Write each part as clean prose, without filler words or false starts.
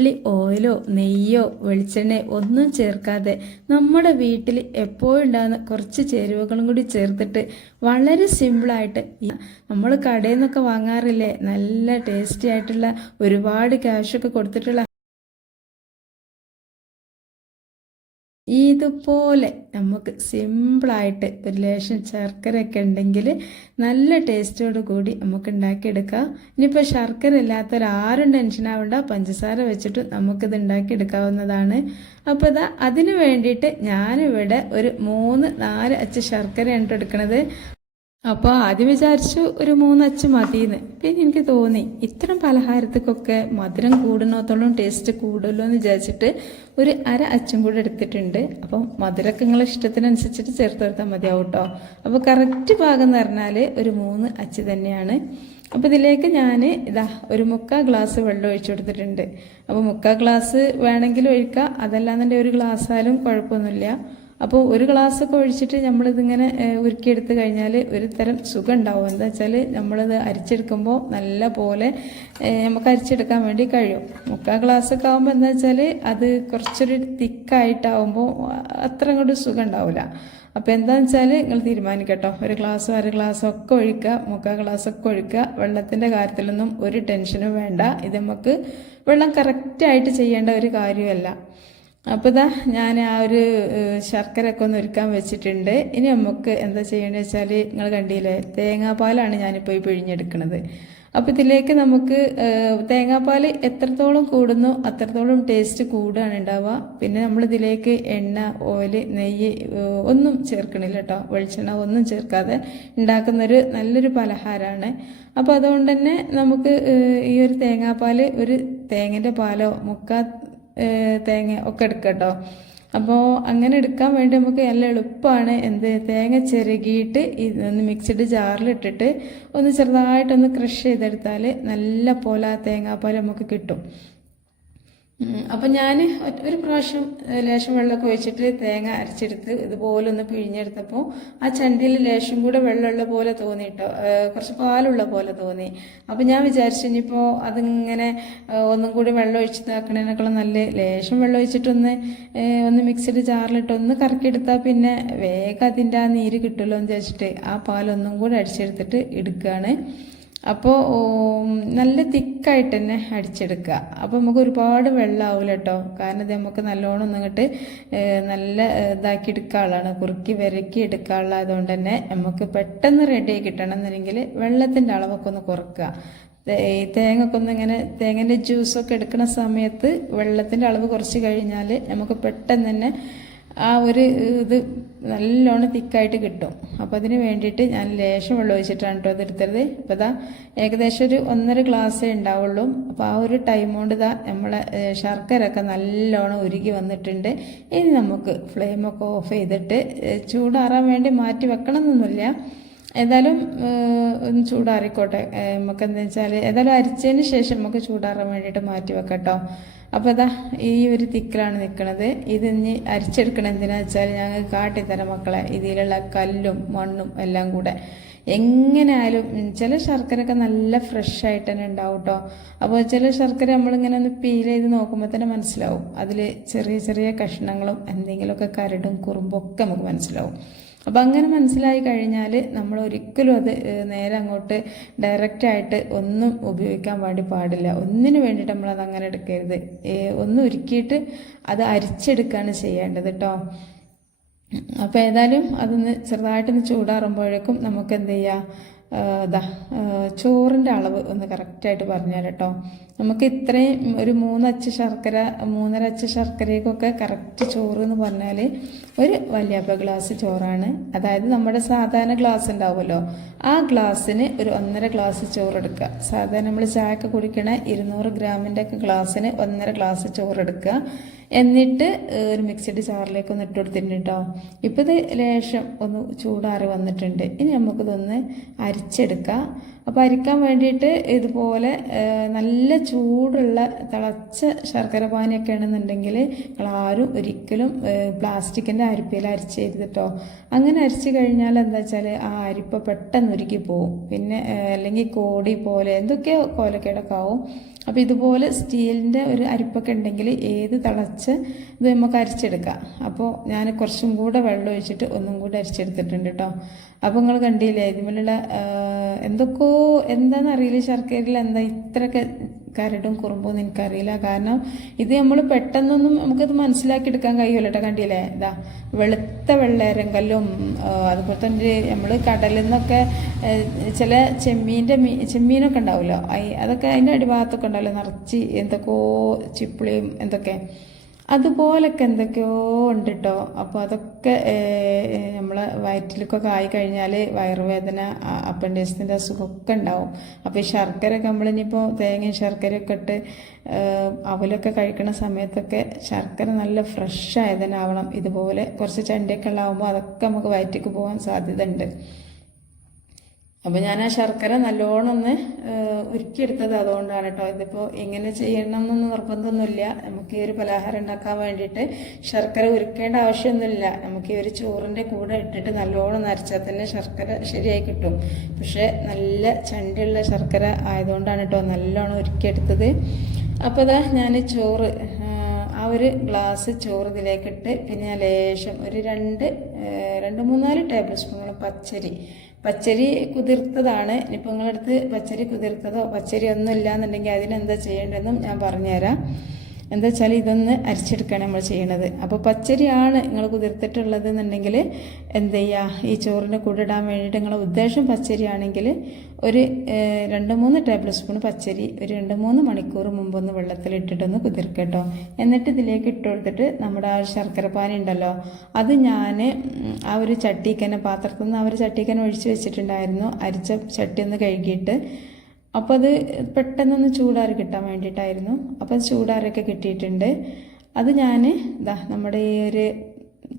ഓയിലോ നെയ്യോ വെളിച്ചെണ്ണയോ ഒന്നും ചേർക്കാതെ നമ്മുടെ വീട്ടിൽ എപ്പോഴും ഉണ്ടാകുന്ന കുറച്ച് ചേരുവകളും കൂടി ചേർത്തിട്ട് വളരെ സിമ്പിളായിട്ട് നമ്മൾ കടയിൽ നിന്നൊക്കെ വാങ്ങാറില്ലേ നല്ല ടേസ്റ്റി ആയിട്ടുള്ള ഒരുപാട് ക്യാഷൊക്കെ കൊടുത്തിട്ടുള്ള ഇതുപോലെ നമുക്ക് സിമ്പിളായിട്ട് ഒരു ലേശം ശർക്കരയൊക്കെ ഉണ്ടെങ്കിൽ നല്ല ടേസ്റ്റോട് കൂടി നമുക്ക് ഉണ്ടാക്കിയെടുക്കാം. ഇനിയിപ്പോൾ ശർക്കര ഇല്ലാത്തൊരാരും ടെൻഷൻ ആവേണ്ട, പഞ്ചസാര വെച്ചിട്ട് നമുക്കിത് ഉണ്ടാക്കിയെടുക്കാവുന്നതാണ്. അപ്പോൾ അതിന് വേണ്ടിയിട്ട് ഞാനിവിടെ ഒരു 3-4 അച്ച് ശർക്കരയാണ് എടുക്കുന്നത്. അപ്പോൾ ആദ്യം വിചാരിച്ചു ഒരു 3 അച്ച് മതിയെന്ന്. പിന്നെ എനിക്ക് തോന്നി ഇത്തരം പലഹാരത്തിക്കൊക്കെ മധുരം കൂടുന്നോത്തോളം ടേസ്റ്റ് കൂടുമല്ലോ എന്ന് വിചാരിച്ചിട്ട് ഒരു 1/2 അച്ചും കൂടെ എടുത്തിട്ടുണ്ട്. അപ്പം മധുരമൊക്കെ നിങ്ങളെ ഇഷ്ടത്തിനനുസരിച്ചിട്ട് ചേർത്ത് കൊടുത്താൽ മതിയാവും കേട്ടോ. അപ്പോൾ കറക്റ്റ് ഭാഗം എന്ന് പറഞ്ഞാൽ ഒരു 3 അച്ച് തന്നെയാണ്. അപ്പോൾ ഇതിലേക്ക് ഞാൻ ഒരു 3/4 ഗ്ലാസ് വെള്ളം ഒഴിച്ചു കൊടുത്തിട്ടുണ്ട്. അപ്പോൾ 3/4 ഗ്ലാസ് വേണമെങ്കിൽ ഒഴിക്കാം, അതല്ലാന്നുണ്ടെങ്കിൽ ഒരു ഗ്ലാസ്സായാലും കുഴപ്പമൊന്നുമില്ല. അപ്പോൾ ഒരു ഗ്ലാസ്സൊക്കെ ഒഴിച്ചിട്ട് നമ്മളിതിങ്ങനെ ഉരുക്കിയെടുത്ത് കഴിഞ്ഞാൽ ഒരു തരം സുഖം ഉണ്ടാവും. എന്താ വെച്ചാൽ നമ്മളിത് അരിച്ചെടുക്കുമ്പോൾ നല്ല പോലെ നമുക്ക് അരിച്ചെടുക്കാൻ വേണ്ടി കഴിയും. 3/4 ഗ്ലാസ്സൊക്കെ ആകുമ്പോൾ എന്താ വെച്ചാൽ അത് കുറച്ചൊരു തിക്കായിട്ടാവുമ്പോൾ അത്ര അങ്ങോട്ട് സുഖം ഉണ്ടാവില്ല. അപ്പോൾ എന്താണെന്ന് വെച്ചാൽ നിങ്ങൾ തീരുമാനിക്കട്ടോ, ഒരു ഗ്ലാസ്സോ 1/2 ഗ്ലാസ്സോ ഒക്കെ ഒഴിക്കുക, 3/4 ഗ്ലാസ്സൊക്കെ ഒഴിക്കുക. വെള്ളത്തിൻ്റെ കാര്യത്തിലൊന്നും ഒരു ടെൻഷനും വേണ്ട. ഇത് നമുക്ക് വെള്ളം കറക്റ്റായിട്ട് ചെയ്യേണ്ട ഒരു കാര്യമല്ല. അപ്പോൾ ഞാൻ ആ ഒരു ശർക്കരയൊക്കെ ഒന്ന് ഒരുക്കാൻ വെച്ചിട്ടുണ്ട്. ഇനി നമുക്ക് എന്താ ചെയ്യേണ്ടത് വെച്ചാൽ നിങ്ങൾ കണ്ടില്ലേ, തേങ്ങാപ്പാലാണ് ഞാനിപ്പോൾ ഈ പിഴിഞ്ഞെടുക്കുന്നത്. അപ്പോൾ ഇതിലേക്ക് നമുക്ക് തേങ്ങാപ്പാൽ എത്രത്തോളം കൂടുന്നോ അത്രത്തോളം ടേസ്റ്റ് കൂടുകയാണ് ഉണ്ടാവുക. പിന്നെ നമ്മളിതിലേക്ക് എണ്ണ, ഓയിൽ, നെയ്യ് ഒന്നും ചേർക്കണില്ല കേട്ടോ. വെളിച്ചെണ്ണ ഒന്നും ചേർക്കാതെ ഉണ്ടാക്കുന്നൊരു നല്ലൊരു പലഹാരമാണ്. അപ്പോൾ അതുകൊണ്ട് തന്നെ നമുക്ക് ഈ ഒരു തേങ്ങാപ്പാൽ ഒരു തേങ്ങൻ്റെ പാലോ 3/4 തേങ്ങ ഒക്കെ എടുക്കട്ടോ. അപ്പോൾ അങ്ങനെ എടുക്കാൻ വേണ്ടി നമുക്ക് നല്ല എളുപ്പമാണ്. തേങ്ങ ചിരകിയിട്ട് ഒന്ന് മിക്സിഡ് ജാറിലിട്ടിട്ട് ഒന്ന് ചെറുതായിട്ടൊന്ന് ക്രഷ് ചെയ്തെടുത്താൽ നല്ല പോലെ ആ തേങ്ങാപ്പാൽ നമുക്ക് കിട്ടും. അപ്പം ഞാൻ ഒരു പ്രാവശ്യം ലേശം വെള്ളമൊക്കെ ഒഴിച്ചിട്ട് തേങ്ങ അരച്ചെടുത്ത് ഇതുപോലെ ഒന്ന് പിഴിഞ്ഞെടുത്തപ്പോൾ ആ ചണ്ടിയിൽ ലേശം കൂടെ വെള്ളമുള്ള പോലെ തോന്നി കേട്ടോ, കുറച്ച് പാലുള്ള പോലെ തോന്നി. അപ്പം ഞാൻ വിചാരിച്ചു ഇനിയിപ്പോൾ അതിങ്ങനെ ഒന്നും കൂടി വെള്ളം ഒഴിച്ചിട്ടാക്കണേനേക്കാളും നല്ല ലേശം വെള്ളം ഒഴിച്ചിട്ടൊന്ന് മിക്സിഡ് ജാറിലിട്ട് ഒന്ന് കറക്കിയെടുത്താൽ പിന്നെ വേഗം അതിൻ്റെ ആ നീര് കിട്ടുമല്ലോ എന്ന് വിചാരിച്ചിട്ട് ആ പാലൊന്നും കൂടി അടിച്ചെടുത്തിട്ട് എടുക്കുകയാണ്. അപ്പോൾ നല്ല തിക്കായിട്ട് തന്നെ അടിച്ചെടുക്കുക. അപ്പോൾ നമുക്ക് ഒരുപാട് വെള്ളമാവില്ല കേട്ടോ, കാരണം ഇത് നമുക്ക് നല്ലോണം ഒന്നിങ്ങോട്ട് നല്ല ഇതാക്കി എടുക്കാനുള്ളതാണ്, കുറുക്കി വിരക്കി എടുക്കാനുള്ള. അതുകൊണ്ട് തന്നെ നമുക്ക് പെട്ടെന്ന് റെഡിയായി കിട്ടണം എന്നുണ്ടെങ്കിൽ വെള്ളത്തിൻ്റെ അളവൊക്കെ ഒന്ന് കുറക്കുക. ഈ തേങ്ങൊക്കെ ഒന്നിങ്ങനെ തേങ്ങൻ്റെ ജ്യൂസൊക്കെ എടുക്കുന്ന സമയത്ത് വെള്ളത്തിൻ്റെ അളവ് കുറച്ച് കഴിഞ്ഞാൽ നമുക്ക് പെട്ടെന്ന് തന്നെ ആ ഒരു ഇത് നല്ലോണം തിക്കായിട്ട് കിട്ടും. അപ്പോൾ അതിന് വേണ്ടിയിട്ട് ഞാൻ ലേശം വെള്ളം ഒഴിച്ചിട്ടാണ് കേട്ടോ അതെടുത്തത്. അപ്പോൾ ഏകദേശം ഒരു 1.5 ഗ്ലാസ്സേ ഉണ്ടാവുള്ളൂ. അപ്പോൾ ആ ഒരു ടൈം കൊണ്ട് നമ്മളെ ശർക്കരയൊക്കെ നല്ലോണം ഉരുകി വന്നിട്ടുണ്ട്. ഇനി നമുക്ക് ഫ്ലെയിമൊക്കെ ഓഫ് ചെയ്തിട്ട് ചൂടാറാൻ വേണ്ടി മാറ്റി വെക്കണം എന്നൊന്നുമില്ല. ഏതായാലും ഒന്ന് ചൂടാറിക്കോട്ടെ. നമുക്ക് എന്താ വെച്ചാൽ ഏതായാലും അരിച്ചതിന് ശേഷം നമുക്ക് ചൂടാറാൻ വേണ്ടിയിട്ട് മാറ്റി വെക്കാം കേട്ടോ. അപ്പോൾ ഈ ഒരു തിക്കിലാണ് നിൽക്കുന്നത്. ഇതിനി അരിച്ചെടുക്കണം എന്തിനാ വെച്ചാൽ ഞങ്ങൾ കാട്ടിത്തരാം മക്കളെ. ഇതിലുള്ള കല്ലും മണ്ണും എല്ലാം കൂടെ എങ്ങനെയായാലും ചില ശർക്കരയൊക്കെ നല്ല ഫ്രഷ് ആയിട്ട് തന്നെ ഉണ്ടാവും കേട്ടോ. അപ്പോൾ ചില ശർക്കര നമ്മളിങ്ങനെ ഒന്ന് പീൽ ചെയ്ത് നോക്കുമ്പോൾ തന്നെ മനസ്സിലാവും അതിൽ ചെറിയ ചെറിയ കഷ്ണങ്ങളും എന്തെങ്കിലുമൊക്കെ കരടും കുറുമ്പൊക്കെ നമുക്ക് മനസ്സിലാവും. അപ്പം അങ്ങനെ മനസ്സിലായി കഴിഞ്ഞാൽ നമ്മൾ ഒരിക്കലും അത് നേരെ അങ്ങോട്ട് ഡയറക്റ്റായിട്ട് ഒന്നും ഉപയോഗിക്കാൻ വേണ്ടി പാടില്ല. ഒന്നിനു വേണ്ടിയിട്ട് നമ്മളത് അങ്ങനെ എടുക്കരുത്. ഒന്ന് ഉരുക്കിയിട്ട് അത് അരിച്ചെടുക്കുകയാണ് ചെയ്യേണ്ടത് കേട്ടോ. അപ്പോൾ ഏതായാലും അതൊന്ന് ചെറുതായിട്ടൊന്ന് ചൂടാറുമ്പോഴേക്കും നമുക്ക് എന്ത് ചെയ്യാം, ചോറിൻ്റെ അളവ് ഒന്ന് കറക്റ്റായിട്ട് പറഞ്ഞാൽ കേട്ടോ. നമുക്ക് ഇത്രയും ഒരു 3 അച്ച് ശർക്കര 3.5 അച്ച് ശർക്കരയ്ക്കൊക്കെ കറക്റ്റ് ചോറ് എന്ന് പറഞ്ഞാൽ ഒരു വലിയപ്പ ഗ്ലാസ് ചോറാണ്. അതായത് നമ്മുടെ സാധാരണ ഗ്ലാസ് ഉണ്ടാവുമല്ലോ, ആ ഗ്ലാസ്സിന് ഒരു 1.5 ഗ്ലാസ് ചോറെടുക്കുക. സാധാരണ നമ്മൾ ചായക്ക് കുടിക്കണ 200 ഗ്രാമിൻ്റെ ഒക്കെ ഗ്ലാസ്സിന് 1.5 ഗ്ലാസ് ചോറെടുക്കുക. എന്നിട്ട് ഒരു മിക്സിഡ് ജാറിലേക്ക് ഒന്ന് ഇട്ട് കൊടുത്തിട്ടുണ്ട് കേട്ടോ. ഇപ്പോൾ ഇത് ലേശം ഒന്ന് ചൂടാറി വന്നിട്ടുണ്ട്. ഇനി നമുക്കിതൊന്ന് അരിച്ചെടുക്കാം. അപ്പോൾ അരിക്കാൻ വേണ്ടിയിട്ട് ഇതുപോലെ നല്ല ചൂടുള്ള തിളച്ച ശർക്കര പാനിയൊക്കെ ആണെന്നുണ്ടെങ്കിൽ നിങ്ങളാരും ഒരിക്കലും പ്ലാസ്റ്റിക്കിൻ്റെ അരിപ്പയിൽ അരിച്ചരുത് കേട്ടോ. അങ്ങനെ അരിച്ചു കഴിഞ്ഞാൽ എന്താ വെച്ചാൽ ആ അരിപ്പ പെട്ടെന്ന് ഉരുക്കി പോവും. പിന്നെ അല്ലെങ്കിൽ കോടി പോലെ എന്തൊക്കെയോ കോലക്കേടൊക്കെ ആവും. അപ്പോൾ ഇതുപോലെ സ്റ്റീലിൻ്റെ ഒരു അരിപ്പൊക്കെ ഉണ്ടെങ്കിൽ ഏത് തിളച്ച് ഇത് നമുക്ക് അരിച്ചെടുക്കാം. അപ്പോൾ ഞാൻ കുറച്ചും കൂടെ വെള്ളം ഒഴിച്ചിട്ട് ഒന്നും കൂടെ അരിച്ചെടുത്തിട്ടുണ്ട് കേട്ടോ. അപ്പോൾ നിങ്ങൾ കണ്ടില്ലേ ഇതുപോലുള്ള എന്തൊക്കെയോ എന്താണെന്നറിയില്ല, ശർക്കരയിൽ എന്താ ഇത്രയൊക്കെ കരടും കുറുമ്പൊന്നും എനിക്കറിയില്ല. കാരണം ഇത് നമ്മൾ പെട്ടെന്നൊന്നും നമുക്കത് മനസ്സിലാക്കിയെടുക്കാൻ കഴിയുമല്ലോ കേട്ടോ. കണ്ടില്ലേ ഇതാ വെളുത്ത വെള്ളേരങ്കല്ലും അതുപോലെ തന്നെ നമ്മൾ കടലിൽ നിന്നൊക്കെ ചില ചെമ്മീനൊക്കെ ഉണ്ടാവുമല്ലോ, അതൊക്കെ അതിൻ്റെ അടിഭാഗത്തൊക്കെ ഉണ്ടാവില്ല നിറച്ച് എന്തൊക്കെയോ ചിപ്പിളിയും എന്തൊക്കെ അതുപോലൊക്കെ എന്തൊക്കെയോ ഉണ്ട് കേട്ടോ. അപ്പോൾ അതൊക്കെ നമ്മളെ വയറ്റിലേക്കൊക്കെ ആയിക്കഴിഞ്ഞാൽ വയറുവേദന അപ്പൻഡിക്സിൻ്റെ അസുഖമൊക്കെ ഉണ്ടാവും. അപ്പോൾ ഈ ശർക്കരയൊക്കെ നമ്മളിനിപ്പോൾ തേങ്ങയും ശർക്കരയൊക്കെ ഇട്ട് അവലൊക്കെ കഴിക്കുന്ന സമയത്തൊക്കെ ശർക്കര നല്ല ഫ്രഷ് ആയതിനാവണം. ഇതുപോലെ കുറച്ച് ചണ്ടിയൊക്കെ ഉള്ളാവുമ്പോൾ അതൊക്കെ നമുക്ക് വയറ്റിലേക്ക് പോകാൻ സാധ്യത ഉണ്ട്. അപ്പോൾ ഞാൻ ആ ശർക്കര നല്ലോണം ഒന്ന് ഉരുക്കിയെടുത്തത് അതുകൊണ്ടാണ് കേട്ടോ. ഇതിപ്പോൾ എങ്ങനെ ചെയ്യണം എന്നൊന്നും നിർബന്ധമൊന്നുമില്ല. നമുക്ക് ഈ ഒരു പലഹാരം ഉണ്ടാക്കാൻ വേണ്ടിയിട്ട് ശർക്കര ഉരുക്കേണ്ട ആവശ്യമൊന്നുമില്ല. നമുക്ക് ഈ ഒരു ചോറിൻ്റെ കൂടെ ഇട്ടിട്ട് നല്ലോണം നരച്ചാൽ തന്നെ ശർക്കര ശരിയായി കിട്ടും. പക്ഷേ നല്ല ചണ്ടിയുള്ള ശർക്കര ആയതുകൊണ്ടാണ് കേട്ടോ നല്ലോണം ഉരുക്കിയെടുത്തത്. അപ്പോൾ ഇതാ ഞാൻ ചോറ് ആ ഒരു ഗ്ലാസ് ചോറ് ഇതിലേക്കിട്ട് പിന്നെ ലേശം ഒരു 2-3-4 ടേബിൾ സ്പൂണോളം പച്ചരി കുതിർത്തതാണ്. ഇനിയിപ്പോൾ നിങ്ങളടുത്ത് പച്ചരി കുതിർത്തതോ പച്ചരി ഒന്നും ഇല്ല എന്നുണ്ടെങ്കിൽ അതിനെന്താ ചെയ്യേണ്ടതെന്നും ഞാൻ പറഞ്ഞുതരാം. എന്താ വെച്ചാൽ ഇതൊന്ന് അരിച്ചെടുക്കുകയാണ് നമ്മൾ ചെയ്യണത്. അപ്പോൾ പച്ചരിയാണ് നിങ്ങൾ കുതിർത്തിട്ടുള്ളത് എന്നുണ്ടെങ്കിൽ എന്ത് ചെയ്യുക, ഈ ചോറിൻ്റെ കൂടെ ഇടാൻ വേണ്ടിയിട്ട് നിങ്ങളുടെ ഉദ്ദേശം പച്ചരിയാണെങ്കിൽ ഒരു 2-3 ടേബിൾ സ്പൂൺ പച്ചരി ഒരു 2-3 മണിക്കൂർ മുമ്പൊന്ന് വെള്ളത്തിലിട്ടിട്ടൊന്ന് കുതിർക്കട്ടോ. എന്നിട്ട് ഇതിലേക്ക് ഇട്ട് കൊടുത്തിട്ട് നമ്മുടെ ആ ശർക്കര പാനി ഉണ്ടല്ലോ അത് ഞാൻ ആ ഒരു ചട്ടിക്കന്നെ പാത്രത്തിൽ നിന്ന് ആ ഒരു ചട്ടിക്കന്നെ ഒഴിച്ച് വെച്ചിട്ടുണ്ടായിരുന്നു. അരിച്ച ചട്ടി ഒന്ന് കഴുകിയിട്ട്. അപ്പോൾ അത് പെട്ടെന്നൊന്ന് ചൂടാറി കിട്ടാൻ വേണ്ടിയിട്ടായിരുന്നു. അപ്പോൾ അത് ചൂടാറിയൊക്കെ കിട്ടിയിട്ടുണ്ട്. അത് ഞാൻ നമ്മുടെ ഈ ഒരു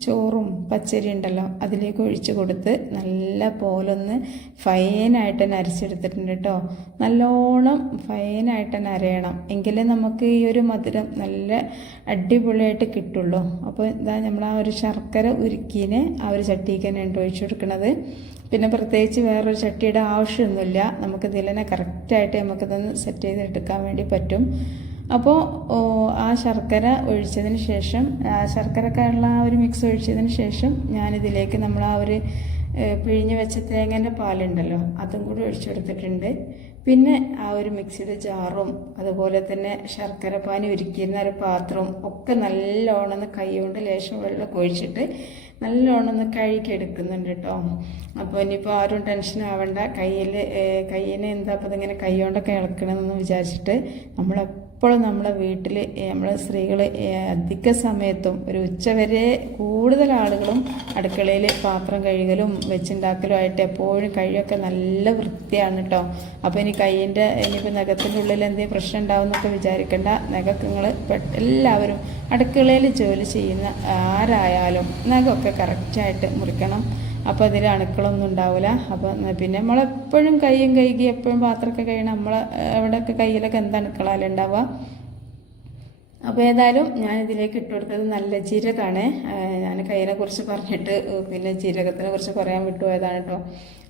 ചോറും പച്ചരി ഉണ്ടല്ലോ അതിലേക്ക് ഒഴിച്ച് കൊടുത്ത് നല്ല പോലൊന്ന് ഫൈനായിട്ട് തന്നെ അരച്ചെടുത്തിട്ടുണ്ട് കേട്ടോ. നല്ലോണം ഫൈനായിട്ട് തന്നെ അരയണം, എങ്കിലേ നമുക്ക് ഈ ഒരു മധുരം നല്ല അടിപൊളിയായിട്ട് കിട്ടുള്ളൂ. അപ്പോൾ നമ്മൾ ആ ഒരു ശർക്കര ഉരുക്കീനെ ആ ഒരു ചട്ടിക്ക് തന്നെയാണ് ഒഴിച്ചു കൊടുക്കുന്നത്. പിന്നെ പ്രത്യേകിച്ച് വേറൊരു ചട്ടിയുടെ ആവശ്യമൊന്നുമില്ല. നമുക്ക് ഇതിൽ തന്നെ കറക്റ്റായിട്ട് നമുക്കിതൊന്ന് സെറ്റ് ചെയ്തെടുക്കാൻ വേണ്ടി പറ്റും. അപ്പോൾ ആ ശർക്കര ഒഴിച്ചതിന് ശേഷം ശർക്കരക്കുള്ള ആ ഒരു മിക്സ് ഒഴിച്ചതിന് ശേഷം ഞാനിതിലേക്ക് നമ്മൾ ആ ഒരു പിഴിഞ്ഞ് വെച്ച തേങ്ങേൻ്റെ പാലുണ്ടല്ലോ അതും കൂടി ഒഴിച്ചു കൊടുത്തിട്ടുണ്ട്. പിന്നെ ആ ഒരു മിക്സിയുടെ ജാറും അതുപോലെ തന്നെ ശർക്കര പാനി ഉരുക്കിയിരുന്ന ഒരു പാത്രവും ഒക്കെ നല്ലോണം ഒന്ന് കൈ കൊണ്ട് ലേശം വെള്ളം ഒഴിച്ചിട്ട് നല്ലോണം ഒന്ന് കഴുകിയെടുക്കുന്നുണ്ട് കേട്ടോ. അപ്പോൾ ഇനിയിപ്പോൾ ആരും ടെൻഷൻ ആവണ്ട, കയ്യിന് എന്താ അപ്പോൾ ഇതിങ്ങനെ കൈ കൊണ്ടൊക്കെ ഇളക്കണമെന്ന് വിചാരിച്ചിട്ട് നമ്മളെപ്പോഴും നമ്മളെ വീട്ടിൽ നമ്മൾ സ്ത്രീകൾ അധിക സമയത്തും ഒരു ഉച്ചവരെ കൂടുതൽ ആളുകളും അടുക്കളയിൽ പാത്രം കഴുകലും വെച്ചുണ്ടാക്കലും ആയിട്ട് എപ്പോഴും കഴിയൊക്കെ നല്ല വൃത്തിയാണ് കേട്ടോ. അപ്പോൾ ഇനി കയ്യിൻ്റെ ഇനിയിപ്പോൾ നഖത്തിൻ്റെ ഉള്ളിൽ എന്തെങ്കിലും പ്രശ്നം ഉണ്ടാവും എന്നൊക്കെ വിചാരിക്കേണ്ട. നഖങ്ങൾ എല്ലാവരും അടുക്കളയിൽ ജോലി ചെയ്യുന്ന ആരായാലും നഖമൊക്കെ കറക്റ്റായിട്ട് മുറിക്കണം. അപ്പോൾ അതിൽ അണുക്കളൊന്നും ഉണ്ടാവില്ല. അപ്പോൾ പിന്നെ നമ്മളെപ്പോഴും കൈയും കഴുകി എപ്പോഴും പാത്രമൊക്കെ കഴിയണം. എവിടെയൊക്കെ കയ്യിലൊക്കെ എന്ത് അണുക്കളാലും ഉണ്ടാവുക. അപ്പോൾ ഏതായാലും ഞാനിതിലേക്ക് ഇട്ട് കൊടുത്തത് നല്ല ജീരകമാണ്. ഞാൻ കയ്യിനെ കുറിച്ച് പറഞ്ഞിട്ട് പിന്നെ ജീരകത്തിനെ കുറിച്ച് പറയാൻ വിട്ടുപോയതാണ് കേട്ടോ.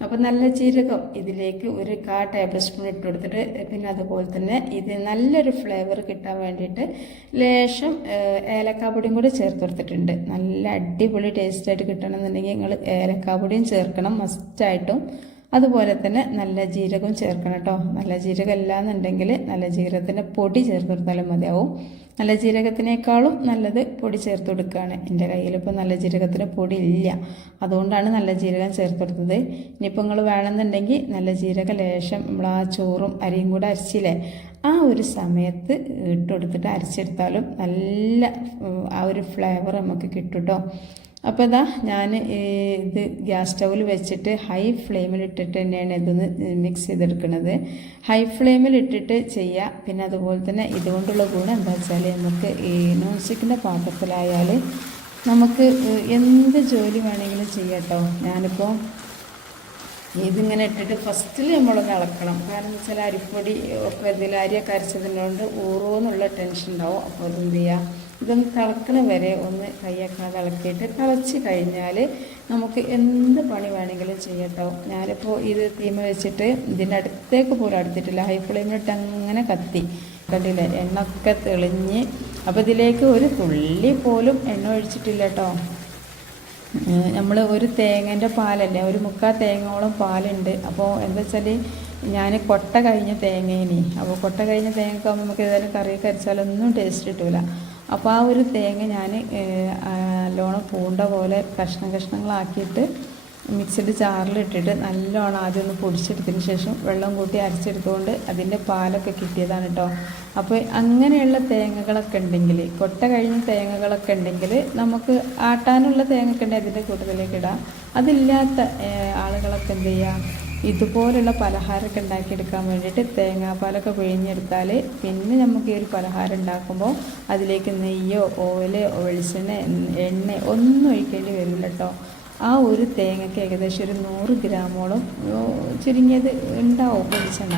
അപ്പോൾ നല്ല ജീരകം ഇതിലേക്ക് ഒരു 1/4 ടേബിൾ സ്പൂൺ ഇട്ട് കൊടുത്തിട്ട് പിന്നെ അതുപോലെ തന്നെ ഇത് നല്ലൊരു ഫ്ലേവർ കിട്ടാൻ വേണ്ടിയിട്ട് ലേശം ഏലക്കാപ്പൊടിയും കൂടി ചേർത്ത് കൊടുത്തിട്ടുണ്ട്. നല്ല അടിപൊളി ടേസ്റ്റായിട്ട് കിട്ടണമെന്നുണ്ടെങ്കിൽ നിങ്ങൾ ഏലക്കാപ്പൊടിയും ചേർക്കണം മസ്റ്റായിട്ടും. അതുപോലെ തന്നെ നല്ല ജീരകവും ചേർക്കണം കേട്ടോ. നല്ല ജീരകം ഇല്ലാന്നുണ്ടെങ്കിൽ നല്ല ജീരകത്തിൻ്റെ പൊടി ചേർത്ത് കൊടുത്താലും മതിയാവും. നല്ല ജീരകത്തിനേക്കാളും നല്ലത് പൊടി ചേർത്ത് കൊടുക്കുകയാണ്. എൻ്റെ കയ്യിലിപ്പോൾ നല്ല ജീരകത്തിന് പൊടി ഇല്ല, അതുകൊണ്ടാണ് നല്ല ജീരകം ചേർത്ത് കൊടുത്തത്. ഇനിയിപ്പോൾ നിങ്ങൾ വേണമെന്നുണ്ടെങ്കിൽ നല്ല ജീരക ലേശം നമ്മൾ ആ ചോറും അരിയും കൂടെ അരച്ചില്ലേ ആ ഒരു സമയത്ത് ഇട്ട് കൊടുത്തിട്ട് അരച്ചെടുത്താലും നല്ല ആ ഒരു ഫ്ലേവർ നമുക്ക് കിട്ടും കേട്ടോ. അപ്പോൾ ഇതാ ഞാൻ ഇത് ഗ്യാസ് സ്റ്റൗവിൽ വെച്ചിട്ട് ഹൈ ഫ്ലെയിമിൽ ഇട്ടിട്ട് തന്നെയാണ് ഇതൊന്ന് മിക്സ് ചെയ്തെടുക്കുന്നത്. ഹൈ ഫ്ലെയിമിൽ ഇട്ടിട്ട് ചെയ്യുക. പിന്നെ അതുപോലെ തന്നെ ഇതുകൊണ്ടുള്ള ഗുണം എന്താ വെച്ചാൽ നമുക്ക് ഈ നോൺ സ്റ്റിക്കിൻ്റെ പാത്രത്തിലായാൽ നമുക്ക് എന്ത് ജോലി വേണമെങ്കിലും ചെയ്യാം കേട്ടോ. ഞാനിപ്പോൾ ഇതിങ്ങനെ ഇട്ടിട്ട് ഫസ്റ്റിൽ നമ്മളൊന്ന് ഇളക്കണം. കാരണം എന്ന് വെച്ചാൽ അരിപ്പൊടി ഒക്കെ ഇതിൽ അരിയൊക്കെ അരച്ചതിനോണ്ട് ഊറുമെന്നുള്ള ടെൻഷൻ ഉണ്ടാവും. അപ്പോൾ അതെന്ത് ചെയ്യുക, ഇതൊന്ന് തിളക്കണ വരെ ഒന്ന് കൈയൊക്കെ ഇളക്കിയിട്ട് തിളച്ച് കഴിഞ്ഞാൽ നമുക്ക് എന്ത് പണി വേണമെങ്കിലും ചെയ്യട്ടോ. ഞാനിപ്പോൾ ഇത് തീമ വെച്ചിട്ട് ഇതിൻ്റെ അടുത്തേക്ക് പോലും അടുത്തിട്ടില്ല, ഹൈ ഫ്ലെയിമിലിട്ട് അങ്ങനെ കത്തി കണ്ടില്ലേ, എണ്ണ ഒക്കെ തെളിഞ്ഞ്. അപ്പോൾ ഇതിലേക്ക് ഒരു തുള്ളി പോലും എണ്ണ ഒഴിച്ചിട്ടില്ല കേട്ടോ. നമ്മൾ ഒരു തേങ്ങേൻ്റെ പാലല്ലേ, ഒരു മുക്കാൽ തേങ്ങയോളം പാലുണ്ട്. അപ്പോൾ എന്താ വെച്ചാൽ ഞാൻ കൊട്ട കഴിഞ്ഞ തേങ്ങേനി, അപ്പോൾ കൊട്ട കഴിഞ്ഞ തേങ്ങക്കാകുമ്പോൾ നമുക്ക് ഏതായാലും കറിയൊക്കെ അരച്ചാലൊന്നും ടേസ്റ്റ് കിട്ടില്ല. അപ്പോൾ ആ ഒരു തേങ്ങ ഞാൻ നല്ലോണം പൂണ്ട പോലെ കഷ്ണങ്ങളാക്കിയിട്ട് മിക്സിയുടെ ജാറിലിട്ടിട്ട് നല്ലോണം ആദ്യം ഒന്ന് പൊടിച്ചെടുത്തതിന് ശേഷം വെള്ളം കൂട്ടി അരച്ചെടുത്തുകൊണ്ട് അതിൻ്റെ പാലൊക്കെ കിട്ടിയതാണ് കേട്ടോ. അപ്പോൾ അങ്ങനെയുള്ള തേങ്ങകളൊക്കെ ഉണ്ടെങ്കിൽ, കൊട്ട കഴിഞ്ഞ തേങ്ങകളൊക്കെ ഉണ്ടെങ്കിൽ നമുക്ക് ആട്ടാനുള്ള തേങ്ങയൊക്കെ ഉണ്ടെങ്കിൽ അതിൻ്റെ കൂട്ടത്തിലേക്ക് ഇടാം. അതില്ലാത്ത ആളുകളൊക്കെ എന്ത് ചെയ്യുക, ഇതുപോലുള്ള പലഹാരമൊക്കെ ഉണ്ടാക്കിയെടുക്കാൻ വേണ്ടിയിട്ട് തേങ്ങാപ്പാലൊക്കെ പിഴിഞ്ഞെടുത്താൽ പിന്നെ നമുക്ക് ഈ ഒരു പലഹാരം ഉണ്ടാക്കുമ്പോൾ അതിലേക്ക് നെയ്യോ ഓയിലോ വെളിച്ചെണ്ണ എണ്ണ ഒന്നും ഒഴിക്കേണ്ടി വരില്ല കേട്ടോ. ആ ഒരു തേങ്ങയ്ക്ക് ഏകദേശം ഒരു 100 ഗ്രാമോളം ചുരുങ്ങിയത് ഉണ്ടാവും വെളിച്ചെണ്ണ.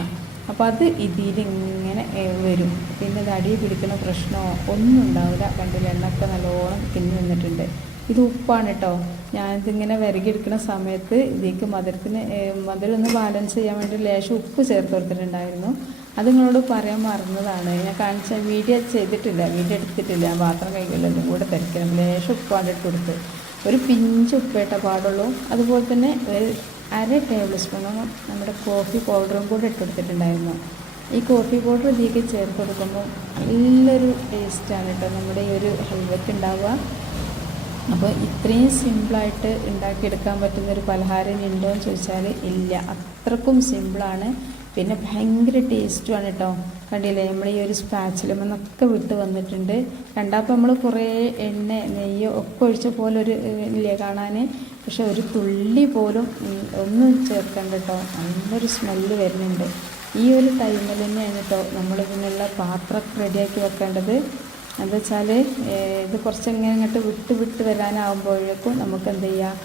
അപ്പോൾ അത് ഇതിലിങ്ങനെ വരും. പിന്നെ അത് അടി പിടിക്കുന്ന പ്രശ്നമോ ഒന്നും ഉണ്ടാവില്ല. കണ്ടില്ല, എണ്ണയൊക്കെ നല്ലോണം തിന്നു വന്നിട്ടുണ്ട്. ഇത് ഉപ്പാണ് കേട്ടോ. ഞാനിതിങ്ങനെ വിരകിയെടുക്കുന്ന സമയത്ത് ഇതിലേക്ക് മധുരം ഒന്ന് ബാലൻസ് ചെയ്യാൻ വേണ്ടി ലേശം ഉപ്പ് ചേർത്ത് കൊടുത്തിട്ടുണ്ടായിരുന്നു. അത് നിങ്ങളോട് പറയാൻ മറന്നതാണ്. ഞാൻ കാണിച്ച വീഡിയോ ചെയ്തിട്ടില്ല, വീഡിയോ എടുത്തിട്ടില്ല. ഞാൻ പാത്രം കൈകളിലും കൂടെ തിരക്കണം. ലേശം ഉപ്പാണ് ഇട്ട് കൊടുത്ത്, ഒരു പിഞ്ച് ഉപ്പേട്ട പാടുള്ളൂ. അതുപോലെ തന്നെ ഒരു 1/2 ടേബിൾ സ്പൂണോളം നമ്മുടെ കോഫി പൗഡറും കൂടെ ഇട്ടെടുത്തിട്ടുണ്ടായിരുന്നു. ഈ കോഫി പൗഡർ ഇതിലേക്ക് ചേർത്ത് കൊടുക്കുമ്പോൾ നല്ലൊരു ടേസ്റ്റാണ് കേട്ടോ നമ്മുടെ ഈ ഒരു ഹൽവയ്ക്ക് ഉണ്ടാവുക. അപ്പോൾ ഇത്രയും സിമ്പിളായിട്ട് ഉണ്ടാക്കിയെടുക്കാൻ പറ്റുന്നൊരു പലഹാരം ഉണ്ടോ എന്ന് ചോദിച്ചാൽ ഇല്ല, അത്രക്കും സിമ്പിളാണ്. പിന്നെ ഭയങ്കര ടേസ്റ്റുമാണ് കേട്ടോ. കണ്ടില്ലേ, നമ്മൾ ഈ ഒരു സ്പാച്ചിലുമെന്നൊക്കെ വിട്ട് വന്നിട്ടുണ്ട്. കണ്ടപ്പോൾ നമ്മൾ കുറേ എണ്ണ നെയ്യോ ഒക്കെ ഒഴിച്ച പോലെ ഒരു ഇല്ലേ കാണാൻ. പക്ഷെ ഒരു തുള്ളി പോലും ഒന്നും ചേർക്കണ്ട കേട്ടോ. നല്ലൊരു സ്മെല്ല് വരുന്നുണ്ട്. ഈ ഒരു ടൈമിൽ തന്നെയാണ് കേട്ടോ നമ്മളിതിനുള്ള പാത്രം റെഡിയാക്കി വെക്കേണ്ടത്. എന്താ വെച്ചാൽ ഇത് കുറച്ചെങ്ങനെ ഇങ്ങോട്ട് വിട്ട് വരാനാകുമ്പോഴേക്കും നമുക്ക് എന്ത് ചെയ്യാം,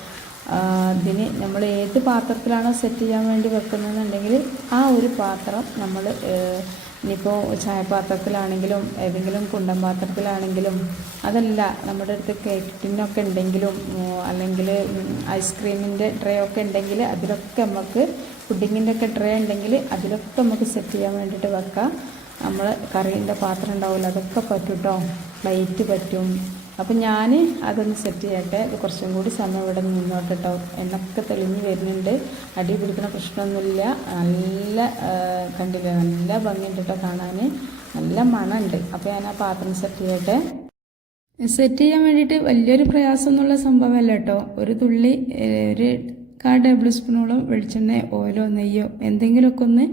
ഇതിന് നമ്മൾ ഏത് പാത്രത്തിലാണോ സെറ്റ് ചെയ്യാൻ വേണ്ടി വെക്കുന്നതെന്നുണ്ടെങ്കിൽ ആ ഒരു പാത്രം നമ്മൾ ഇനിയിപ്പോൾ ചായപാത്രത്തിലാണെങ്കിലും ഏതെങ്കിലും കുണ്ടൻ പാത്രത്തിലാണെങ്കിലും, അതല്ല നമ്മുടെ അടുത്ത് കേക്ക് ടിന്നൊക്കെ ഉണ്ടെങ്കിലും അല്ലെങ്കിൽ ഐസ്ക്രീമിൻ്റെ ട്രേ ഒക്കെ ഉണ്ടെങ്കിൽ അതിലൊക്കെ നമുക്ക്, പുഡിങ്ങിൻ്റെ ഒക്കെ ട്രേ ഉണ്ടെങ്കിൽ അതിലൊക്കെ നമുക്ക് സെറ്റ് ചെയ്യാൻ വേണ്ടിയിട്ട് വെക്കാം. നമ്മൾ കറീൻ്റെ പാത്രം ഉണ്ടാവില്ല, അതൊക്കെ പറ്റും കേട്ടോ. പ്ലേറ്റ് പറ്റും. അപ്പം ഞാൻ അതൊന്ന് സെറ്റ് ചെയ്യട്ടെ. ഇത് കുറച്ചും കൂടി സമയം ഇവിടെ നിന്നോട്ടെ കേട്ടോ. എണ്ണൊക്കെ തെളിഞ്ഞ് വരുന്നുണ്ട്, അടി പിടിക്കുന്ന പ്രശ്നമൊന്നുമില്ല. നല്ല കണ്ടില്ല, നല്ല ഭംഗിയുണ്ട് കേട്ടോ കാണാൻ, നല്ല മണമുണ്ട്. അപ്പോൾ ഞാൻ ആ പാത്രം സെറ്റ് ചെയ്യട്ടെ. സെറ്റ് ചെയ്യാൻ വേണ്ടിയിട്ട് വലിയൊരു പ്രയാസമൊന്നുള്ള സംഭവമല്ല കേട്ടോ. ഒരു തുള്ളി ഒരു 1/4 ടേബിൾ സ്പൂണോളം വെളിച്ചെണ്ണ ഓയിലോ നെയ്യോ എന്തെങ്കിലുമൊക്കെ ഒന്ന്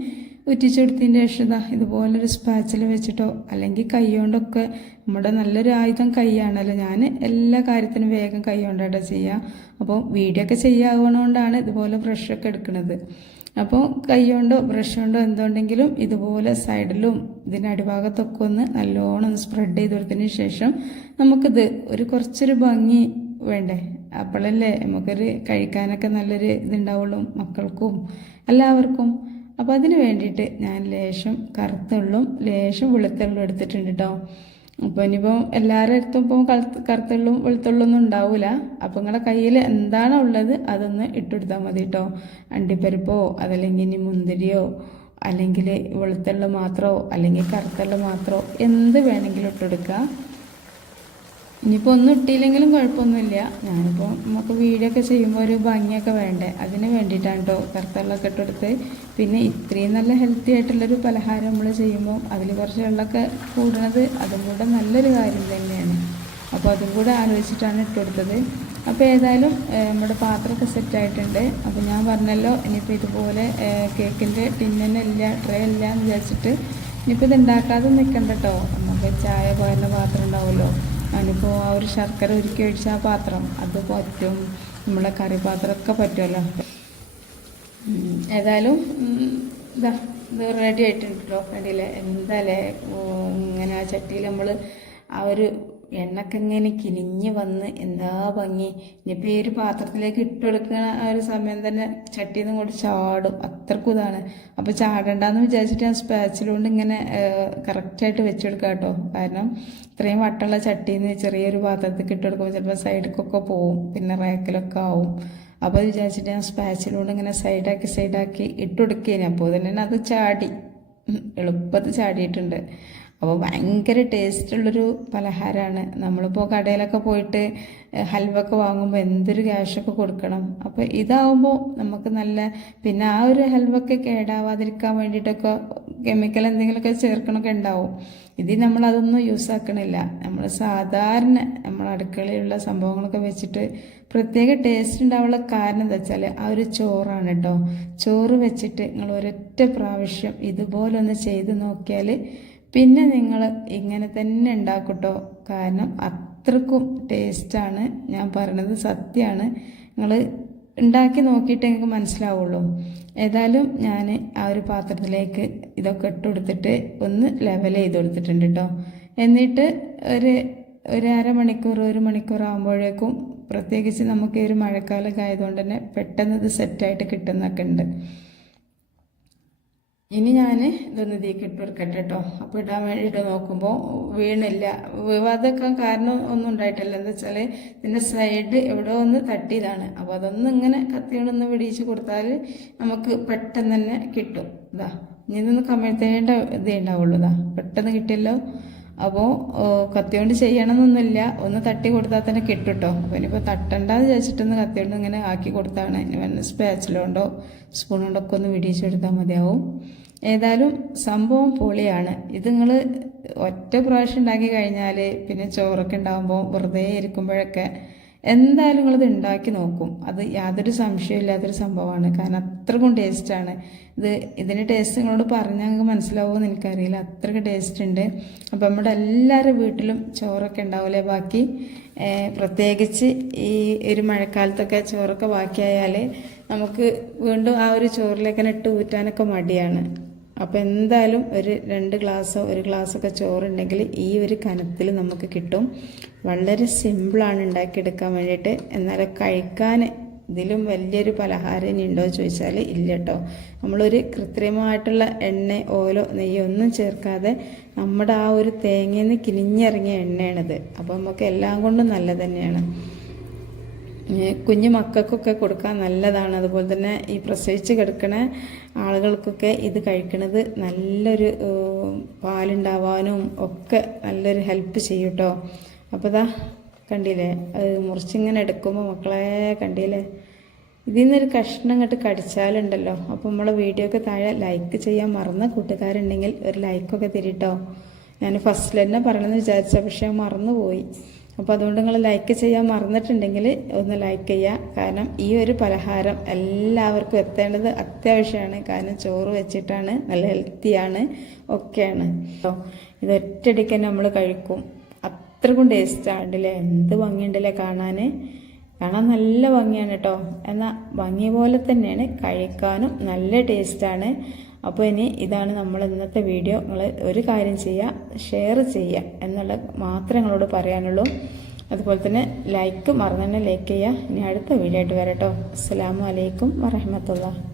ഉറ്റിച്ചെടുത്തതിൻ്റെ ശേഷം ഇതുപോലൊരു സ്പാച്ചിൽ വെച്ചിട്ടോ അല്ലെങ്കിൽ കൈ കൊണ്ടൊക്കെ, നമ്മുടെ നല്ലൊരു ആയുധം കൈയാണല്ലോ. ഞാൻ എല്ലാ കാര്യത്തിനും വേഗം കൈ കൊണ്ടാട്ടോ ചെയ്യുക. അപ്പോൾ വീഡിയോ ഒക്കെ ചെയ്യാവുന്നതുകൊണ്ടാണ് ഇതുപോലെ ബ്രഷൊക്കെ എടുക്കുന്നത്. അപ്പോൾ കൈ കൊണ്ടോ ബ്രഷ് കൊണ്ടോ എന്തുണ്ടെങ്കിലും ഇതുപോലെ സൈഡിലും ഇതിൻ്റെ അടിഭാഗത്തൊക്കെ ഒന്ന് നല്ലോണം ഒന്ന് സ്പ്രെഡ് ചെയ്ത് കൊടുത്തതിന് ശേഷം നമുക്കിത് കുറച്ചൊരു ഭംഗി വേണ്ടേ, അപ്പോഴല്ലേ നമുക്കൊരു കഴിക്കാനൊക്കെ നല്ലൊരു ഇതുണ്ടാവുള്ളൂ, മക്കൾക്കും എല്ലാവർക്കും. അപ്പോൾ അതിന് വേണ്ടിയിട്ട് ഞാൻ ലേശം കറുത്തുള്ളും ലേശം വെളുത്തുള്ളും എടുത്തിട്ടുണ്ട് കേട്ടോ. അപ്പോൾ ഇനിയിപ്പോൾ എല്ലാവരുടെ അടുത്തും ഇപ്പോൾ കറുത്തുള്ളും വെളുത്തുള്ളൊന്നും ഉണ്ടാവില്ല. അപ്പോൾ നിങ്ങളുടെ കയ്യിൽ എന്താണോ ഉള്ളത് അതൊന്ന് ഇട്ടുകൊടുത്താൽ മതി കേട്ടോ. അണ്ടിപ്പരിപ്പോ അതല്ലെങ്കിൽ ഇനി മുന്തിരിയോ അല്ലെങ്കിൽ വെളുത്തുള്ളു മാത്രമോ അല്ലെങ്കിൽ കറുത്തുള്ളു മാത്രമോ എന്ത് വേണമെങ്കിലും ഇട്ടുകൊടുക്കുക. ഇനിയിപ്പോൾ ഒന്നും ഇട്ടില്ലെങ്കിലും കുഴപ്പമൊന്നുമില്ല. ഞാനിപ്പോൾ നമുക്ക് വീഡിയോ ഒക്കെ ചെയ്യുമ്പോൾ ഒരു ഭംഗിയൊക്കെ വേണ്ടേ, അതിന് വേണ്ടിയിട്ടാണ് കേട്ടോ കറുത്തുള്ളൊക്കെ ഇട്ടെടുത്ത്. പിന്നെ ഇത്രയും നല്ല ഹെൽത്തി ആയിട്ടുള്ളൊരു പലഹാരം നമ്മൾ ചെയ്യുമ്പോൾ അതിൽ കുറച്ച് വെള്ളമൊക്കെ കൂടുന്നത് അതും കൂടെ നല്ലൊരു കാര്യം തന്നെയാണ്. അപ്പോൾ അതും കൂടെ ആലോചിച്ചിട്ടാണ് ഇട്ടുകൊടുത്തത്. അപ്പോൾ ഏതായാലും നമ്മുടെ പാത്രമൊക്കെ സെറ്റായിട്ടുണ്ട്. അപ്പോൾ ഞാൻ പറഞ്ഞല്ലോ ഇനിയിപ്പോൾ ഇതുപോലെ കേക്കിൻ്റെ ടിന്നന്നെ ഇല്ല, ട്രേ ഇല്ല എന്ന് വിചാരിച്ചിട്ട് ഇനിയിപ്പോൾ ഇത് ഉണ്ടാക്കാതെ നിൽക്കണ്ട കേട്ടോ. നമുക്ക് ചായ പോരുന്ന പാത്രം ഉണ്ടാവുമല്ലോ, ഞാനിപ്പോൾ ആ ഒരു ശർക്കര ഉരുക്കി ഒഴിച്ച ആ പാത്രം അത് പറ്റും, നമ്മളെ കറി പാത്രമൊക്കെ പറ്റുമല്ലോ. ഏതായാലും ഇത് റെഡി ആയിട്ടുണ്ടല്ലോ. കണ്ടില്ലേ എന്തായാലേ, ഇങ്ങനെ ആ ചട്ടിയിൽ നമ്മൾ ആ ഒരു എണ്ണൊക്കെ ഇങ്ങനെ കിനിഞ്ഞ് വന്ന് എന്താ ഭംഗി. ഇനിയിപ്പോൾ ഈ ഒരു പാത്രത്തിലേക്ക് ഇട്ട് കൊടുക്കുന്ന ആ ഒരു സമയം തന്നെ ചട്ടിയിൽ നിന്ന് കൂടി ചാടും, അത്രക്കും ഇതാണ്. അപ്പോൾ ചാടണ്ടെന്ന് വിചാരിച്ചിട്ട് ഞാൻ സ്പാച്ചിലുകൊണ്ട് ഇങ്ങനെ കറക്റ്റായിട്ട് വെച്ച് കൊടുക്കാം കേട്ടോ. കാരണം ഇത്രയും വട്ടമുള്ള ചട്ടിയിൽ നിന്ന് ചെറിയൊരു പാത്രത്തിൽ ഇട്ട് കൊടുക്കുമ്പോൾ ചിലപ്പോൾ സൈഡിലേക്കൊക്കെ പോവും, പിന്നെ റാക്കിലൊക്കെ ആവും. അപ്പോൾ അത് വിചാരിച്ചിട്ട് ഞാൻ സ്പാച്ചിലുകൊണ്ട് ഇങ്ങനെ സൈഡാക്കി ഇട്ട് കൊടുക്കുകയാണ്. അപ്പോൾ തന്നെ അത് ചാടി, എളുപ്പത്തിൽ ചാടിയിട്ടുണ്ട്. അപ്പോൾ ഭയങ്കര ടേസ്റ്റുള്ളൊരു പലഹാരമാണ്. നമ്മളിപ്പോൾ കടയിലൊക്കെ പോയിട്ട് ഹൽവ ഒക്കെ വാങ്ങുമ്പോൾ എന്തൊരു ക്യാഷൊക്കെ കൊടുക്കണം. അപ്പോൾ ഇതാവുമ്പോൾ നമുക്ക് നല്ല, പിന്നെ ആ ഒരു ഹൽവൊക്കെ കേടാവാതിരിക്കാൻ വേണ്ടിയിട്ടൊക്കെ കെമിക്കൽ എന്തെങ്കിലുമൊക്കെ ചേർക്കണമൊക്കെ ഉണ്ടാവും. ഇതിൽ നമ്മളതൊന്നും യൂസ് ആക്കണില്ല. നമ്മൾ സാധാരണ നമ്മൾ അടുക്കളയിലുള്ള സംഭവങ്ങളൊക്കെ വെച്ചിട്ട് പ്രത്യേക ടേസ്റ്റ് ഉണ്ടാവാനുള്ള കാരണം എന്താ വെച്ചാൽ ആ ഒരു ചോറാണ് കേട്ടോ. ചോറ് വെച്ചിട്ട് നിങ്ങൾ ഒരൊറ്റ പ്രാവശ്യം ഇതുപോലൊന്ന് ചെയ്ത് നോക്കിയാൽ പിന്നെ നിങ്ങൾ ഇങ്ങനെ തന്നെ ഉണ്ടാക്കട്ടോ. കാരണം അത്രക്കും ടേസ്റ്റാണ്, ഞാൻ പറയണത് സത്യമാണ്. നിങ്ങൾ ഉണ്ടാക്കി നോക്കിയിട്ട് നിങ്ങൾക്ക് മനസ്സിലാവുള്ളൂ. ഏതായാലും ഞാൻ ആ ഒരു പാത്രത്തിലേക്ക് ഇതൊക്കെ ഇട്ട് കൊടുത്തിട്ട് ഒന്ന് ലെവൽ ചെയ്ത് കൊടുത്തിട്ടുണ്ട് കേട്ടോ. എന്നിട്ട് ഒരു അരമണിക്കൂർ 1 മണിക്കൂർ ആകുമ്പോഴേക്കും, പ്രത്യേകിച്ച് നമുക്ക് ഈ ഒരു മഴക്കാലമൊക്കെ ആയതുകൊണ്ട് തന്നെ പെട്ടെന്ന് ഇത് സെറ്റായിട്ട് കിട്ടുന്നൊക്കെ ഉണ്ട്. ഇനി ഞാൻ ഇതൊന്ന് ഇതിലേക്ക് ഇട്ട് കൊടുക്കട്ടെ കേട്ടോ. അപ്പോൾ ഇടാൻ വേണ്ടിയിട്ട് നോക്കുമ്പോൾ വീണില്ല. വിവാദമൊക്കെ കാരണം ഒന്നും ഉണ്ടായിട്ടില്ല. എന്താ വെച്ചാൽ ഇതിൻ്റെ സൈഡ് എവിടെ ഒന്ന് തട്ടിയതാണ്. അപ്പോൾ അതൊന്നും ഇങ്ങനെ കത്തിയോടൊന്ന് വെടിയിച്ച് കൊടുത്താൽ നമുക്ക് പെട്ടെന്ന് തന്നെ കിട്ടും. ഇതാ ഇനി ഇതൊന്ന് കമഴ്ത്തേണ്ട ഇതേ ഉണ്ടാവുള്ളൂ. ഇതാ പെട്ടെന്ന് കിട്ടിയല്ലോ. അപ്പോൾ കത്തിയോണ്ട് ചെയ്യണമെന്നൊന്നുമില്ല, ഒന്ന് തട്ടി കൊടുത്താൽ തന്നെ കിട്ടും കേട്ടോ. അപ്പോൾ ഇനിയിപ്പോൾ തട്ടണ്ടെന്ന് വിചാരിച്ചിട്ടൊന്ന് കത്തിയോണ്ട് ഇങ്ങനെ ആക്കി കൊടുത്താണ്. ഇനി വന്ന് സ്പാച്ചിലോണ്ടോ സ്പൂൺ കൊണ്ടൊക്കെ ഒന്ന് വിടിയിച്ചെടുത്താൽ മതിയാവും. ഏതായാലും സംഭവം പൊളിയാണ്. ഇത് നിങ്ങൾ ഒറ്റ പ്രാവശ്യം ഉണ്ടാക്കി കഴിഞ്ഞാൽ പിന്നെ ചോറൊക്കെ ഉണ്ടാകുമ്പോൾ വെറുതെ ഇരിക്കുമ്പോഴൊക്കെ എന്തായാലും നിങ്ങളിത് ഉണ്ടാക്കി നോക്കും. അത് യാതൊരു സംശയമില്ലാത്തൊരു സംഭവമാണ്. കാരണം അത്രക്കും ടേസ്റ്റാണ്. ഇതിൻ്റെ ടേസ്റ്റ് നിങ്ങളോട് പറഞ്ഞാൽ നിങ്ങൾക്ക് മനസ്സിലാവുമെന്ന് എനിക്കറിയില്ല, അത്രയ്ക്ക് ടേസ്റ്റ് ഉണ്ട്. അപ്പോൾ നമ്മുടെ എല്ലാവരുടെ വീട്ടിലും ചോറൊക്കെ ഉണ്ടാവില്ലേ ബാക്കി, പ്രത്യേകിച്ച് ഈ ഒരു മഴക്കാലത്തൊക്കെ ചോറൊക്കെ ബാക്കിയായാൽ നമുക്ക് വീണ്ടും ആ ഒരു ചോറിലേക്ക് തന്നെ ഇട്ട് ഊറ്റാനൊക്കെ മടിയാണ്. അപ്പോൾ എന്തായാലും ഒരു 2 ഗ്ലാസ്സോ 1 ഗ്ലാസ്സൊക്കെ ചോറുണ്ടെങ്കിൽ ഈ ഒരു കനത്തിൽ നമുക്ക് കിട്ടും. വളരെ സിമ്പിളാണ് ഉണ്ടാക്കിയെടുക്കാൻ വേണ്ടിയിട്ട്. എന്നാലും കഴിക്കാൻ ഇതിലും വലിയൊരു പലഹാരം ഇനി ഉണ്ടോ ചോദിച്ചാൽ ഇല്ല കേട്ടോ. നമ്മളൊരു കൃത്രിമമായിട്ടുള്ള എണ്ണ, ഓയിലോ, നെയ്യോ ഒന്നും ചേർക്കാതെ നമ്മുടെ ആ ഒരു തേങ്ങയിൽ നിന്ന് കിനിഞ്ഞിറങ്ങിയ എണ്ണയാണിത്. അപ്പോൾ നമുക്ക് എല്ലാം കൊണ്ടും നല്ലത് തന്നെയാണ്. കുഞ്ഞു മക്കൾക്കൊക്കെ കൊടുക്കാൻ നല്ലതാണ്. അതുപോലെ തന്നെ ഈ പ്രസവിച്ച് കിടക്കുന്ന ആളുകൾക്കൊക്കെ ഇത് കഴിക്കണത് നല്ലൊരു പാലുണ്ടാവാനും ഒക്കെ നല്ലൊരു ഹെൽപ്പ് ചെയ്യും കേട്ടോ. അപ്പോൾ ഇതാ കണ്ടില്ലേ, അത് മുറിച്ചിങ്ങനെ എടുക്കുമ്പോൾ മക്കളെ കണ്ടില്ലേ, ഇതിൽ നിന്നൊരു കഷ്ണം ഇങ്ങോട്ട് കടിച്ചാലുണ്ടല്ലോ. അപ്പോൾ നമ്മളെ വീഡിയോക്ക് താഴെ ലൈക്ക് ചെയ്യാൻ മറന്ന കൂട്ടുകാരുണ്ടെങ്കിൽ ഒരു ലൈക്കൊക്കെ തരിട്ടോ. ഞാൻ ഫസ്റ്റിൽ തന്നെ പറയണമെന്ന് വിചാരിച്ച, പക്ഷേ മറന്നുപോയി. അപ്പോൾ അതുകൊണ്ട് നിങ്ങൾ ലൈക്ക് ചെയ്യാൻ മറന്നിട്ടുണ്ടെങ്കിൽ ഒന്ന് ലൈക്ക് ചെയ്യുക. കാരണം ഈ ഒരു പലഹാരം എല്ലാവർക്കും എത്തേണ്ടത് അത്യാവശ്യമാണ്. കാരണം ചോറ് വെച്ചിട്ടാണ്, നല്ല ഹെൽത്തിയാണ്, ഒക്കെയാണ് കേട്ടോ. ഇത് ഒറ്റയടിക്ക് തന്നെ നമ്മൾ കഴിക്കും. അത്രക്കും ടേസ്റ്റാണ്. എന്ത് ഭംഗിയുണ്ടല്ലേ കാണാൻ നല്ല ഭംഗിയാണ് കേട്ടോ. എന്നാൽ ഭംഗി പോലെ തന്നെയാണ് കഴിക്കാനും നല്ല ടേസ്റ്റാണ്. അപ്പോൾ ഇനി ഇതാണ് നമ്മൾ ഇന്നത്തെ വീഡിയോ. നിങ്ങൾ ഒരു കാര്യം ചെയ്യുക, ഷെയർ ചെയ്യുക എന്നുള്ളത് മാത്രമേ നിങ്ങളോട് പറയാനുള്ളൂ. അതുപോലെ തന്നെ ലൈക്ക് മറന്നു തന്നെ ലൈക്ക് ചെയ്യുക. ഇനി അടുത്ത വീഡിയോ ആയിട്ട് വരാം കേട്ടോ. അസ്സലാമു അലൈക്കും വറഹ്മത്തുള്ളാഹി.